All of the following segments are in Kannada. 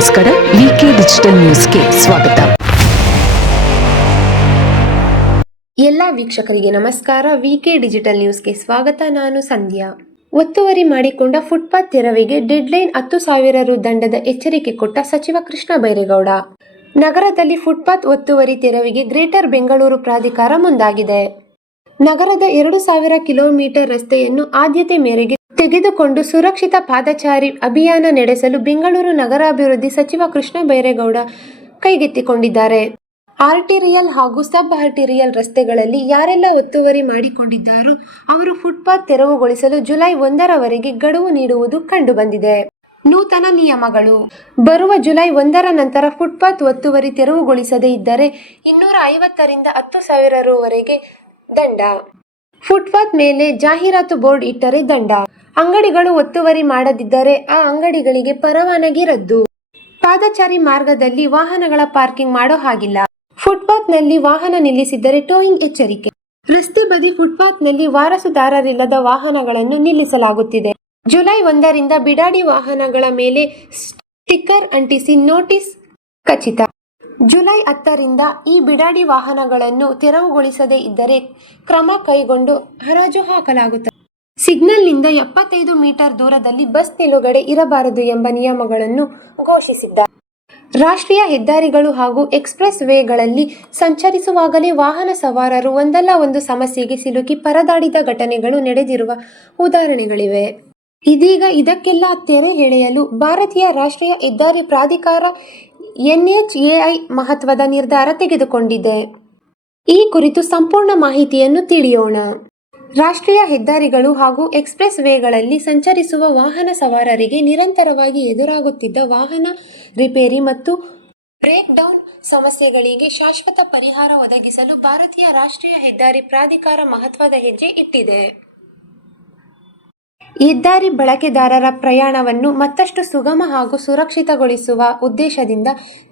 ನಮಸ್ಕಾರ. ವಿಕೆ ಡಿಜಿಟಲ್ ನ್ಯೂಸ್ಗೆ ಸ್ವಾಗತ. ಎಲ್ಲ ವೀಕ್ಷಕರಿಗೆ ನಮಸ್ಕಾರ. ವಿಕೆ ಡಿಜಿಟಲ್ ನ್ಯೂಸ್ಗೆ ಸ್ವಾಗತ. ನಾನು ಸಂಧ್ಯಾ. ಒತ್ತುವರಿ ಮಾಡಿಕೊಂಡ ಫುಟ್ಪಾತ್ ತೆರವಿಗೆ ಡೆಡ್ಲೈನ್ 10,000 ರು ದಂಡದ ಎಚ್ಚರಿಕೆ ಕೊಟ್ಟ ಸಚಿವ ಕೃಷ್ಣ ಬೈರೇಗೌಡ. ನಗರದಲ್ಲಿ ಫುಟ್ಪಾತ್ ಒತ್ತುವರಿ ತೆರವಿಗೆ ಗ್ರೇಟರ್ ಬೆಂಗಳೂರು ಪ್ರಾಧಿಕಾರ ಮುಂದಾಗಿದೆ. ನಗರದ 2,000 ಕಿಲೋಮೀಟರ್ ರಸ್ತೆಯನ್ನು ಆದ್ಯತೆ ಮೇರೆಗೆ ತೆಗೆದುಕೊಂಡು ಸುರಕ್ಷಿತ ಪಾದಚಾರಿ ಅಭಿಯಾನ ನಡೆಸಲು ಬೆಂಗಳೂರು ನಗರಾಭಿವೃದ್ಧಿ ಸಚಿವ ಕೃಷ್ಣ ಬೈರೇಗೌಡ ಕೈಗೆತ್ತಿಕೊಂಡಿದ್ದಾರೆ. ಆರ್ಟಿರಿಯಲ್ ಹಾಗೂ ಸಬ್ ಆರ್ಟಿರಿಯಲ್ ರಸ್ತೆಗಳಲ್ಲಿ ಯಾರೆಲ್ಲ ಒತ್ತುವರಿ ಮಾಡಿಕೊಂಡಿದ್ದಾರೋ ಅವರು ಫುಟ್ಪಾತ್ ತೆರವುಗೊಳಿಸಲು ಜುಲೈ 1 ರವರೆಗೆ ಗಡುವು ನೀಡುವುದು ಕಂಡುಬಂದಿದೆ. ನೂತನ ನಿಯಮಗಳು. ಬರುವ ಜುಲೈ 1 ನಂತರ ಫುಟ್ಪಾತ್ ಒತ್ತುವರಿ ತೆರವುಗೊಳಿಸದೇ ಇದ್ದರೆ 250 ರಿಂದ 10,000 ರು ವರೆಗೆ ದಂಡ. ಫುಟ್ಪಾತ್ ಮೇಲೆ ಜಾಹೀರಾತು ಬೋರ್ಡ್ ಇಟ್ಟರೆ ದಂಡ. ಅಂಗಡಿಗಳು ಒತ್ತುವರಿ ಮಾಡದಿದ್ದರೆ ಆ ಅಂಗಡಿಗಳಿಗೆ ಪರವಾನಗಿ ರದ್ದು. ಪಾದಚಾರಿ ಮಾರ್ಗದಲ್ಲಿ ವಾಹನಗಳ ಪಾರ್ಕಿಂಗ್ ಮಾಡೋ ಹಾಗಿಲ್ಲ. ಫುಟ್ಪಾತ್ನಲ್ಲಿ ವಾಹನ ನಿಲ್ಲಿಸಿದ್ದರೆ ಟೋಯಿಂಗ್ ಎಚ್ಚರಿಕೆ. ರಸ್ತೆ ಬದಿ ಫುಟ್ಪಾತ್ನಲ್ಲಿ ವಾರಸುದಾರರಿಲ್ಲದ ವಾಹನಗಳನ್ನು ನಿಲ್ಲಿಸಲಾಗುತ್ತಿದೆ. ಜುಲೈ 1 ರಿಂದ ಬಿಡಾಡಿ ವಾಹನಗಳ ಮೇಲೆ ಸ್ಟಿಕ್ಕರ್ ಅಂಟಿಸಿ ನೋಟಿಸ್ ಖಚಿತ. ಜುಲೈ 10 ರಿಂದ ಈ ಬಿಡಾಡಿ ವಾಹನಗಳನ್ನು ತೆರವುಗೊಳಿಸದೇ ಇದ್ದರೆ ಕ್ರಮ ಕೈಗೊಂಡು ಹರಾಜು ಹಾಕಲಾಗುತ್ತದೆ. ಸಿಗ್ನಲ್ನಿಂದ 75 ಮೀಟರ್ ದೂರದಲ್ಲಿ ಬಸ್ ನಿಲುಗಡೆ ಇರಬಾರದು ಎಂಬ ನಿಯಮಗಳನ್ನು ಘೋಷಿಸಿದ್ದಾರೆ. ರಾಷ್ಟ್ರೀಯ ಹೆದ್ದಾರಿಗಳು ಹಾಗೂ ಎಕ್ಸ್ಪ್ರೆಸ್ ವೇಗಳಲ್ಲಿ ಸಂಚರಿಸುವಾಗಲೇ ವಾಹನ ಸವಾರರು ಒಂದಲ್ಲ ಒಂದು ಸಮಸ್ಯೆಗೆ ಸಿಲುಕಿ ಪರದಾಡಿದ ಘಟನೆಗಳು ನಡೆದಿರುವ ಉದಾಹರಣೆಗಳಿವೆ. ಇದೀಗ ಇದಕ್ಕೆಲ್ಲ ತೆರೆ ಎಳೆಯಲು ಭಾರತೀಯ ರಾಷ್ಟ್ರೀಯ ಹೆದ್ದಾರಿ ಪ್ರಾಧಿಕಾರ NHAI ಮಹತ್ವದ ನಿರ್ಧಾರ ತೆಗೆದುಕೊಂಡಿದೆ. ಈ ಕುರಿತು ಸಂಪೂರ್ಣ ಮಾಹಿತಿಯನ್ನು ತಿಳಿಯೋಣ. ರಾಷ್ಟ್ರೀಯ ಹೆದ್ದಾರಿಗಳು ಹಾಗೂ ಎಕ್ಸ್ಪ್ರೆಸ್ ವೇಗಳಲ್ಲಿ ಸಂಚರಿಸುವ ವಾಹನ ಸವಾರರಿಗೆ ನಿರಂತರವಾಗಿ ಎದುರಾಗುತ್ತಿದ್ದ ವಾಹನ ರಿಪೇರಿ ಮತ್ತು ಬ್ರೇಕ್ ಡೌನ್ ಸಮಸ್ಯೆಗಳಿಗೆ ಶಾಶ್ವತ ಪರಿಹಾರ ಒದಗಿಸಲು ಭಾರತೀಯ ರಾಷ್ಟ್ರೀಯ ಹೆದ್ದಾರಿ ಪ್ರಾಧಿಕಾರ ಮಹತ್ವದ ಹೆಜ್ಜೆ ಇಟ್ಟಿದೆ. ಹೆದ್ದಾರಿ ಬಳಕೆದಾರರ ಪ್ರಯಾಣವನ್ನು ಮತ್ತಷ್ಟು ಸುಗಮ ಹಾಗೂ ಸುರಕ್ಷಿತಗೊಳಿಸುವ ಉದ್ದೇಶದಿಂದ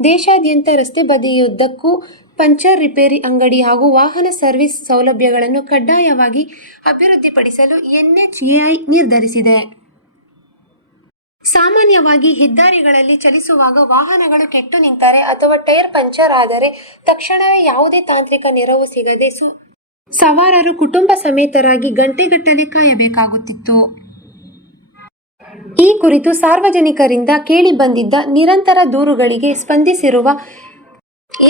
ದೇಶಾದ್ಯಂತ ರಸ್ತೆ ಬದಿಯುದ್ದಕ್ಕೂ ಪಂಚರ್ ರಿಪೇರಿ ಅಂಗಡಿ ಹಾಗೂ ವಾಹನ ಸರ್ವಿಸ್ ಸೌಲಭ್ಯಗಳನ್ನು ಕಡ್ಡಾಯವಾಗಿ ಅಭಿವೃದ್ಧಿಪಡಿಸಲು NHAI ನಿರ್ಧರಿಸಿದೆ. ಸಾಮಾನ್ಯವಾಗಿ ಹೆದ್ದಾರಿಗಳಲ್ಲಿ ಚಲಿಸುವಾಗ ವಾಹನಗಳು ಕೆಟ್ಟು ನಿಂತರೆ ಅಥವಾ ಟೈರ್ ಪಂಚರ್ ಆದರೆ ತಕ್ಷಣವೇ ಯಾವುದೇ ತಾಂತ್ರಿಕ ನೆರವು ಸಿಗದೆ ಸವಾರರು ಕುಟುಂಬ ಸಮೇತರಾಗಿ ಗಂಟೆಗಟ್ಟಲೆ ಕಾಯಬೇಕಾಗುತ್ತಿತ್ತು. ಈ ಕುರಿತು ಸಾರ್ವಜನಿಕರಿಂದ ಕೇಳಿ ಬಂದಿದ್ದ ನಿರಂತರ ದೂರುಗಳಿಗೆ ಸ್ಪಂದಿಸಿರುವ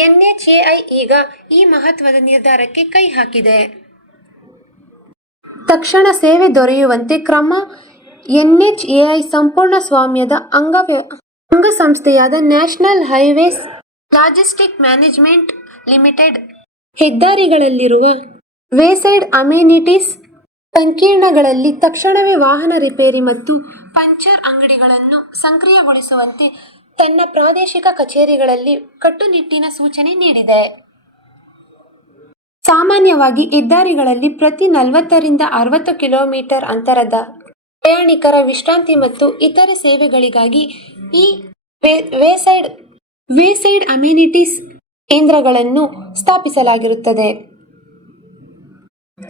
NHAI ಈಗ ಈ ಮಹತ್ವದ ನಿರ್ಧಾರಕ್ಕೆ ಕೈ ಹಾಕಿದೆ. ತಕ್ಷಣ ಸೇವೆ ದೊರೆಯುವಂತೆ ಕ್ರಮ. NHAI ಸಂಪೂರ್ಣ ಸ್ವಾಮ್ಯದ ಅಂಗಸಂಸ್ಥೆಯಾದ national highways logistic management limited ಹೆದ್ದಾರಿಗಳಲ್ಲಿರುವ ವೇಸೈಡ್ ಅಮೆನಿಟೀಸ್ ಸಂಕೀರ್ಣಗಳಲ್ಲಿ ತಕ್ಷಣವೇ ವಾಹನ ರಿಪೇರಿ ಮತ್ತು ಪಂಚರ್ ಅಂಗಡಿಗಳನ್ನು ಸಕ್ರಿಯಗೊಳಿಸುವಂತೆ ತನ್ನ ಪ್ರಾದೇಶಿಕ ಕಚೇರಿಗಳಲ್ಲಿ ಕಟ್ಟುನಿಟ್ಟಿನ ಸೂಚನೆ ನೀಡಿದೆ. ಸಾಮಾನ್ಯವಾಗಿ ಹೆದ್ದಾರಿಗಳಲ್ಲಿ ಪ್ರತಿ 40 ರಿಂದ 60 ಕಿಲೋಮೀಟರ್ ಅಂತರದ ಪ್ರಯಾಣಿಕರ ವಿಶ್ರಾಂತಿ ಮತ್ತು ಇತರೆ ಸೇವೆಗಳಿಗಾಗಿ ಈ ವೇಸೈಡ್ ಅಮೆನಿಟೀಸ್ ಕೇಂದ್ರಗಳನ್ನು ಸ್ಥಾಪಿಸಲಾಗಿರುತ್ತದೆ.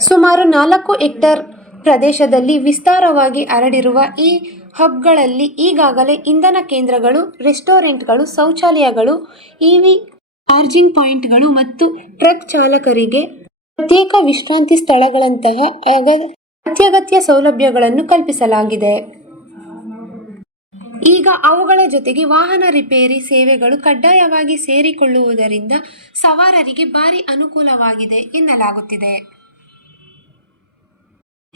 ಸುಮಾರು 4 ಹೆಕ್ಟೇರ್ ಪ್ರದೇಶದಲ್ಲಿ ವಿಸ್ತಾರವಾಗಿ ಹರಡಿರುವ ಈ ಹಬ್ಗಳಲ್ಲಿ ಈಗಾಗಲೇ ಇಂಧನ ಕೇಂದ್ರಗಳು, ರೆಸ್ಟೋರೆಂಟ್ಗಳು, ಶೌಚಾಲಯಗಳು, EV ಚಾರ್ಜಿಂಗ್ ಪಾಯಿಂಟ್ಗಳು ಮತ್ತು ಟ್ರಕ್ ಚಾಲಕರಿಗೆ ಪ್ರತ್ಯೇಕ ವಿಶ್ರಾಂತಿ ಸ್ಥಳಗಳಂತಹ ಅತ್ಯಗತ್ಯ ಸೌಲಭ್ಯಗಳನ್ನು ಕಲ್ಪಿಸಲಾಗಿದೆ. ಈಗ ಅವುಗಳ ಜೊತೆಗೆ ವಾಹನ ರಿಪೇರಿ ಸೇವೆಗಳು ಕಡ್ಡಾಯವಾಗಿ ಸೇರಿಕೊಳ್ಳುವುದರಿಂದ ಸವಾರರಿಗೆ ಭಾರಿ ಅನುಕೂಲವಾಗಿದೆ ಎನ್ನಲಾಗುತ್ತಿದೆ.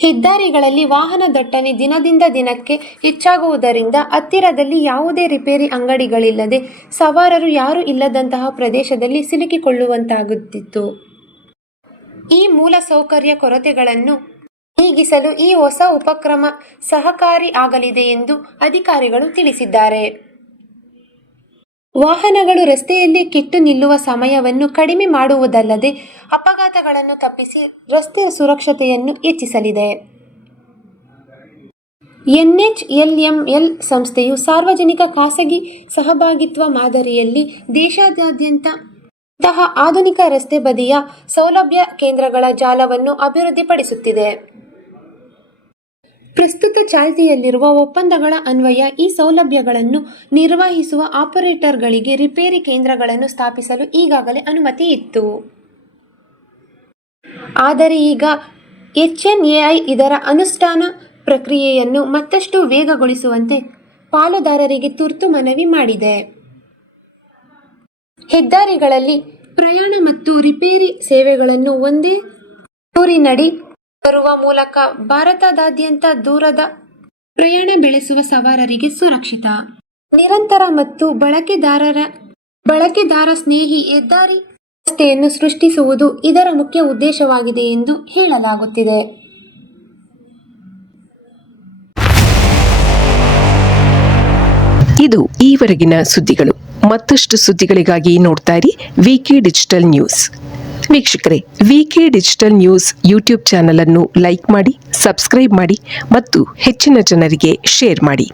ಹೆದ್ದಾರಿಗಳಲ್ಲಿ ವಾಹನ ದಟ್ಟಣೆ ದಿನದಿಂದ ದಿನಕ್ಕೆ ಹೆಚ್ಚಾಗುವುದರಿಂದ ಹತ್ತಿರದಲ್ಲಿ ಯಾವುದೇ ರಿಪೇರಿ ಅಂಗಡಿಗಳಿಲ್ಲದೆ ಸವಾರರು ಯಾರೂ ಇಲ್ಲದಂತಹ ಪ್ರದೇಶದಲ್ಲಿ ಸಿಲುಕಿಕೊಳ್ಳುವಂತಾಗುತ್ತಿತ್ತು. ಈ ಮೂಲ ಸೌಕರ್ಯ ಕೊರತೆಗಳನ್ನು ನೀಗಿಸಲು ಈ ಹೊಸ ಉಪಕ್ರಮ ಸಹಕಾರಿ ಆಗಲಿದೆ ಎಂದು ಅಧಿಕಾರಿಗಳು ತಿಳಿಸಿದ್ದಾರೆ. ವಾಹನಗಳು ರಸ್ತೆಯಲ್ಲಿ ಕೆಟ್ಟು ನಿಲ್ಲುವ ಸಮಯವನ್ನು ಕಡಿಮೆ ಮಾಡುವುದಲ್ಲದೆ ಅಪಘಾತಗಳನ್ನು ತಪ್ಪಿಸಿ ರಸ್ತೆ ಸುರಕ್ಷತೆಯನ್ನು ಹೆಚ್ಚಿಸಲಿದೆ. NHLML ಸಂಸ್ಥೆಯು ಸಾರ್ವಜನಿಕ ಖಾಸಗಿ ಸಹಭಾಗಿತ್ವ ಮಾದರಿಯಲ್ಲಿ ದೇಶಾದ್ಯಂತ ಇಂತಹ ಆಧುನಿಕ ರಸ್ತೆ ಬದಿಯ ಸೌಲಭ್ಯ ಕೇಂದ್ರಗಳ ಜಾಲವನ್ನು ಅಭಿವೃದ್ಧಿಪಡಿಸುತ್ತಿದೆ. ಪ್ರಸ್ತುತ ಚಾಲ್ತಿಯಲ್ಲಿರುವ ಒಪ್ಪಂದಗಳ ಅನ್ವಯ ಈ ಸೌಲಭ್ಯಗಳನ್ನು ನಿರ್ವಹಿಸುವ ಆಪರೇಟರ್ಗಳಿಗೆ ರಿಪೇರಿ ಕೇಂದ್ರಗಳನ್ನು ಸ್ಥಾಪಿಸಲು ಈಗಾಗಲೇ ಅನುಮತಿ ಇತ್ತು. ಆದರೆ ಈಗ HNAI ಇದರ ಅನುಷ್ಠಾನ ಪ್ರಕ್ರಿಯೆಯನ್ನು ಮತ್ತಷ್ಟು ವೇಗಗೊಳಿಸುವಂತೆ ಪಾಲುದಾರರಿಗೆ ತುರ್ತು ಮನವಿ ಮಾಡಿದೆ. ಹೆದ್ದಾರಿಗಳಲ್ಲಿ ಪ್ರಯಾಣ ಮತ್ತು ರಿಪೇರಿ ಸೇವೆಗಳನ್ನು ಒಂದೇ ಸೂರಿನಡಿ ತರುವ ಮೂಲಕ ಭಾರತದಾದ್ಯಂತ ದೂರದ ಪ್ರಯಾಣ ಬೆಳೆಸುವ ಸವಾರರಿಗೆ ಸುರಕ್ಷಿತ, ನಿರಂತರ ಮತ್ತು ಬಳಕೆದಾರ ಸ್ನೇಹಿ ಹೆದ್ದಾರಿ ವ್ಯವಸ್ಥೆಯನ್ನು ಸೃಷ್ಟಿಸುವುದು ಇದರ ಮುಖ್ಯ ಉದ್ದೇಶವಾಗಿದೆ ಎಂದು ಹೇಳಲಾಗುತ್ತಿದೆ. ಇದು ಈವರೆಗಿನ ಸುದ್ದಿಗಳು. ಮತ್ತಷ್ಟು ಸುದ್ದಿಗಳಿಗಾಗಿ ನೋಡ್ತಾ ಇರಿ ವಿಕೆ ಡಿಜಿಟಲ್ ನ್ಯೂಸ್. ವೀಕ್ಷಕರೇ, ವಿಕೆ ಡಿಜಿಟಲ್ ನ್ಯೂಸ್ ಯೂಟ್ಯೂಬ್ ಚಾನೆಲ್ ಅನ್ನು ಲೈಕ್ ಮಾಡಿ, ಸಬ್ಸ್ಕ್ರೈಬ್ ಮಾಡಿ ಮತ್ತು ಹೆಚ್ಚಿನ ಜನರಿಗೆ ಶೇರ್ ಮಾಡಿ.